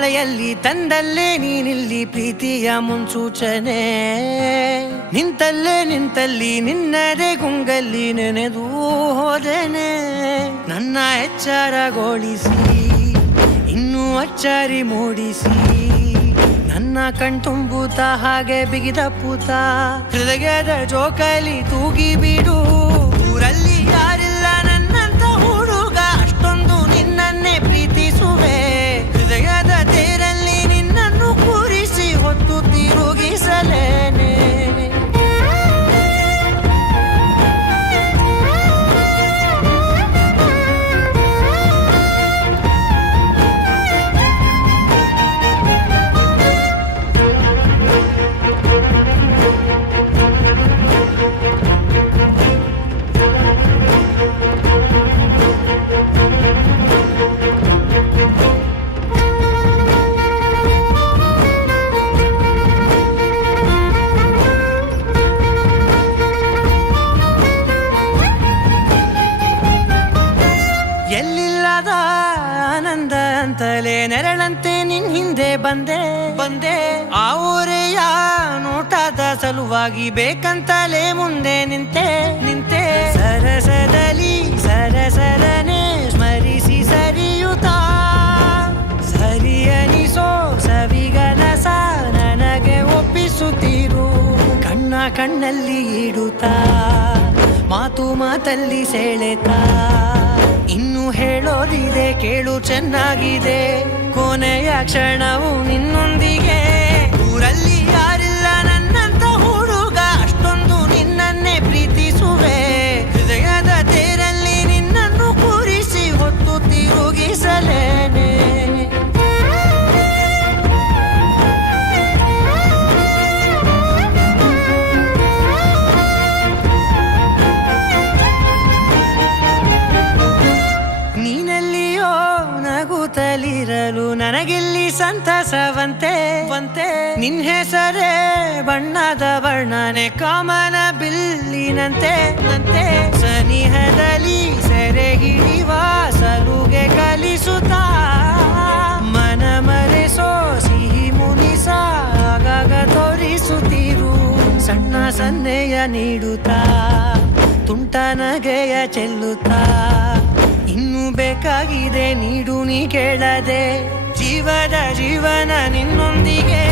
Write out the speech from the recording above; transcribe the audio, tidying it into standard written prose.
ಮಳೆಯಲ್ಲಿ ತಂದಲ್ಲೇ ನೀನಿಲ್ಲಿ ಪ್ರೀತಿಯ ಮುನ್ಸೂಚನೆ. ನಿಂತಲ್ಲಿ ನಿನ್ನದೇ ಗುಂಗಲ್ಲಿ ನೆನೆದು ಹೋದೆನೆ. ನನ್ನ ಎಚ್ಚರಗೊಳಿಸಿ ಇನ್ನೂ ಅಚ್ಚರಿ ಮೂಡಿಸಿ ನನ್ನ ಕಣ್ತುಂಬುತ್ತ ಹಾಗೆ ಬಿಗಿದ ಪೂತ. ಹೃದಯದ ಜೋಕಾಲಿ ತೂಗಿ ಬಿಡು, ಊರಲ್ಲಿ ಯಾರಿಲ್ಲ ನನ್ನಂತ ಹುಡುಗ, ಅಷ್ಟೊಂದು ನಿನ್ನನ್ನೇ ಪ್ರೀತಿಸುವೆ. ಹೃದಯದ ತೇರಲ್ಲಿ ನಿನ್ನನ್ನು ಕೂರಿಸಿ ಹೊತ್ತು ತಿರುಗಿಸಲೇನೆ. ಎಲ್ಲಿಲ್ಲದ ಆನಂದ ಅಂತಲೇ ನೆರಳಂತೆ ನಿನ್ ಹಿಂದೆ ಬಂದೆ. ಆ ಊರೆಯ ನೋಟದ ಸಲುವಾಗಿ ಬೇಕಂತಲೇ ಮುಂದೆ ನಿಂತೆ. ಸರಸದಲ್ಲಿ ಸರಸರನೆ ಸ್ಮರಿಸಿ ಸರಿಯುತ್ತಾ ಸರಿಯನಿಸೋ ಸವಿಗನಸ ನನಗೆ ಒಪ್ಪಿಸುತ್ತೀರು. ಕಣ್ಣಲ್ಲಿ ಇಡುತ್ತಾ ಮಾತಲ್ಲಿ ಸೆಳೆತಾ ಇನ್ನು ಹೇಳೋದಿದೆ ಕೇಳು ಚೆನ್ನಾಗಿದೆ. ಕೊನೆಯ ಕ್ಷಣವು ನಿನ್ನೊಂದಿಗೆ, ಊರಲ್ಲಿ ಯಾರಿಲ್ಲ ನನ್ನಂತ ಹುಡುಗ, ಅಷ್ಟೊಂದು ನಿನ್ನನ್ನೇ ಪ್ರೀತಿಸುವೆ. ಹೃದಯದ ತೇರಲ್ಲಿ ನಿನ್ನನ್ನು ಕೂರಿಸಿ ಹೊತ್ತು ತಿರುಗಿಸಲೇನೆ. ನೀನೆಲ್ಲಿಯೋ ನಗುತ್ತಲಿರಲು ನನಗಿಲ್ಲಿ ಸಂತಸವಂತೆ. ನಿನ್ ಹೆಸರೇ ಬಣ್ಣದ ವರ್ಣನೆ ಕಾಮನ ಬಿಲ್ಲಿನಂತೆ. ಸನಿಹದಲ್ಲಿ ಸೆರೆ ಹಿಡಿಯುವ ಸಲುಗೆ ಕಲಿಸುತ್ತಾ ಮನ ಮರೆಸೋ ಸಿಹಿ ಮುನಿಸ ಆಗಾಗ ತೋರಿಸುತ್ತೀರು. ಸಣ್ಣ ಸನ್ನೆಯ ನೀಡುತ್ತಾ ತುಂಟ ನಗೆಯ ಚೆಲ್ಲುತ್ತಾ ಇನ್ನು ಬೇಕಾಗಿದೆ ನೀಡು ನೀ ಕೇಳದೆ. ಜೀವನ ನಿನ್ನೊಂದಿಗೆ.